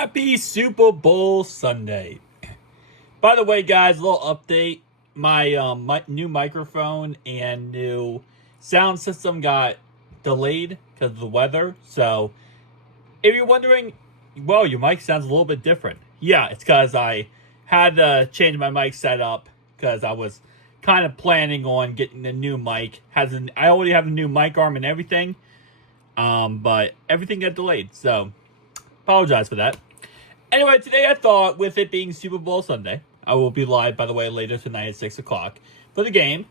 Happy Super Bowl Sunday. By the way, guys, a little update. My new microphone and new sound system got delayed because of the weather. So, if you're wondering, well, your mic sounds a little bit different. Yeah, it's because I had to change my mic setup because I was kind of planning on getting a new mic. I already have a new mic arm and everything, but everything got delayed. So, apologize for that. Anyway, today I thought, with it being Super Bowl Sunday, I will be live, by the way, later tonight at 6 o'clock for the game.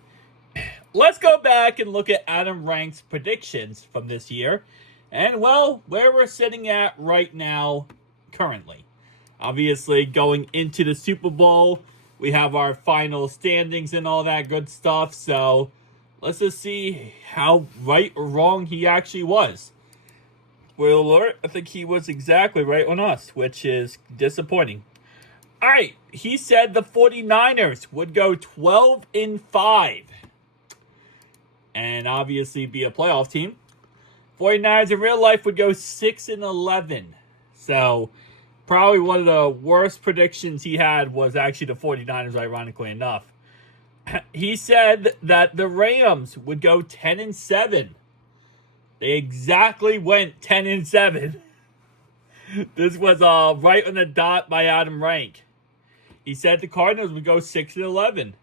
Let's go back and look at Adam Rank's predictions from this year. And, well, where we're sitting at right now, currently. Obviously, going into the Super Bowl, we have our final standings and all that good stuff. So, let's just see how right or wrong he actually was. Spoiler alert, I think he was exactly right on us, which is disappointing. All right, he said the 49ers would go 12-5 and obviously be a playoff team. 49ers in real life would go 6-11. So, probably one of the worst predictions he had was actually the 49ers, ironically enough. He said that the Rams would go 10-7. They exactly went 10-7. This was right on the dot by Adam Rank. He said the Cardinals would go 6-11.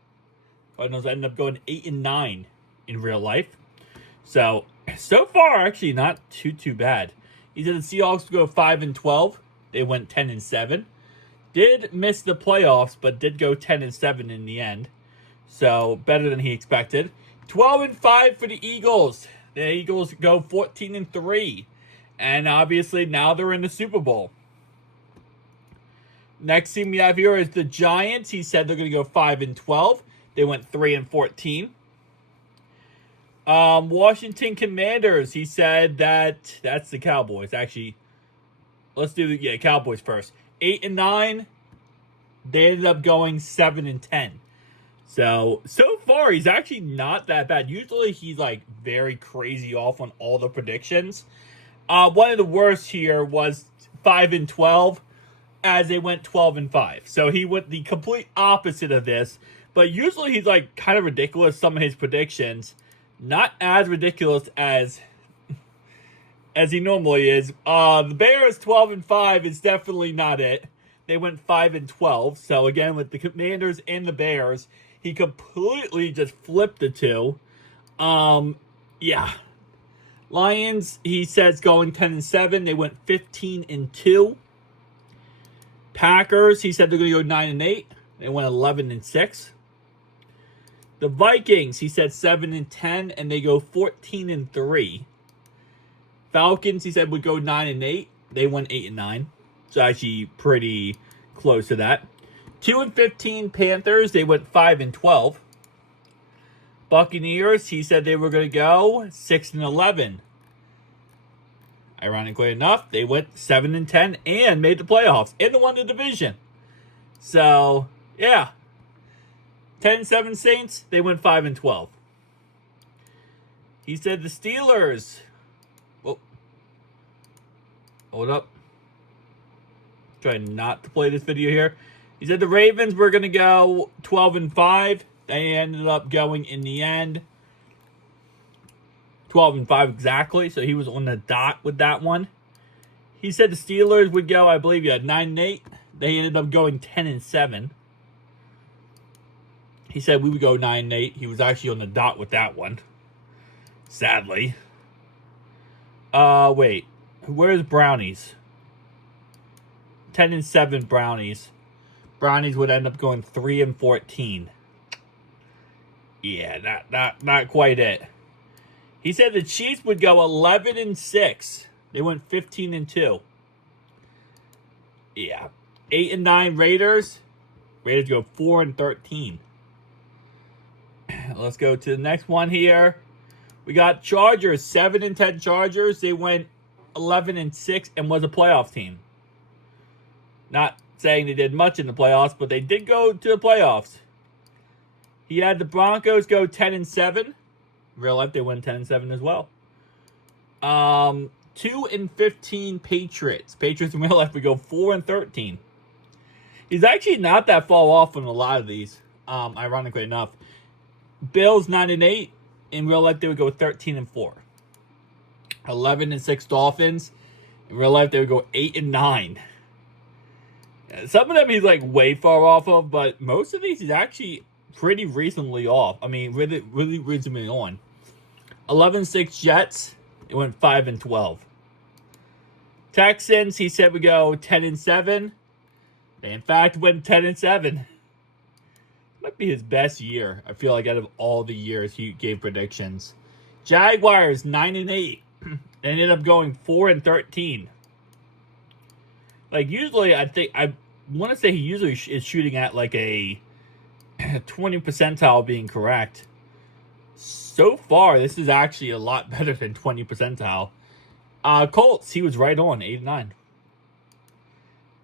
Cardinals ended up going 8-9 in real life. So far, actually not too bad. He said the Seahawks would go 5-12. They went 10-7. Did miss the playoffs, but did go 10-7 in the end. So better than he expected. 12-5 for the Eagles. The Eagles go 14-3. And obviously now they're in the Super Bowl. Next team we have here is the Giants. He said they're going to go 5-12. They went 3-14. Washington Commanders. He said that's the Cowboys. Actually, let's do the Cowboys first. 8-9. They ended up going 7-10. So far, he's actually not that bad. Usually, he's like very crazy off on all the predictions. One of the worst here was 5-12, as they went 12-5. So he went the complete opposite of this. But usually, he's like kind of ridiculous. Some of his predictions, not as ridiculous as he normally is. The Bears 12-5 is definitely not it. They went 5-12. So again, with the Commanders and the Bears, he completely just flipped the two. Yeah. Lions, he says, going 10-7. They went 15-2. Packers, he said they're going to go 9-8. They went 11-6. The Vikings, he said 7-10, and they go 14-3. Falcons, he said would go 9-8. They went 8-9. So actually pretty close to that. 2-15 Panthers, they went 5-12. Buccaneers, he said they were going to go 6-11. Ironically enough, they went 7-10 and made the playoffs and won the division. So, yeah. 10-7 Saints, they went 5-12. He said the Steelers. Whoa. Hold up. Trying not to play this video here. He said the Ravens were going to go 12-5. They ended up going in the end 12-5 exactly. So he was on the dot with that one. He said the Steelers would go, I believe, 9-8. They ended up going 10-7. He said we would go 9-8. He was actually on the dot with that one. Sadly. Wait. Where's Brownies? 10-7 Brownies. Brownies would end up going 3-14. Yeah, not quite it. He said the Chiefs would go 11-6. They went 15-2. Yeah. 8-9 Raiders. Raiders go 4-13. Let's go to the next one here. We got Chargers, 7-10 Chargers. They went 11-6 and was a playoff team. Not saying they did much in the playoffs, but they did go to the playoffs. He had the Broncos go 10-7. In real life, they went 10-7 as well. 2-15 Patriots. Patriots in real life would go 4-13. He's actually not that far off from a lot of these, ironically enough. Bills 9-8. In real life, they would go 13-4. 11-6 Dolphins. In real life, they would go 8-9. Some of them he's like way far off of, but most of these he's actually pretty recently off. I mean, really recently on. 11-6 Jets. It went 5-12. Texans, he said we go 10-7. They in fact went 10-7. Might be his best year, I feel like, out of all the years he gave predictions. Jaguars 9-8. Ended up going 4-13. Like, usually I want to say he usually is shooting at like a 20 percentile being correct. So far, this is actually a lot better than 20 percentile. Colts, he was right on, 8-9.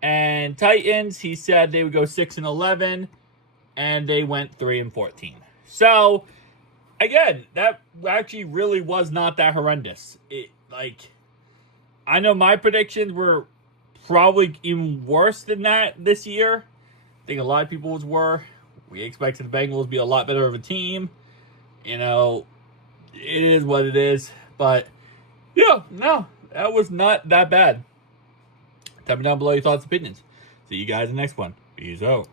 And Titans, he said they would go 6-11, and they went 3-14. So, again, that actually really was not that horrendous. I know my predictions were probably even worse than that this year. I think a lot of people's were. We expected the Bengals to be a lot better of a team. You know, it is what it is. But, yeah, no, that was not that bad. Tell me down below your thoughts and opinions. See you guys in the next one. Peace out.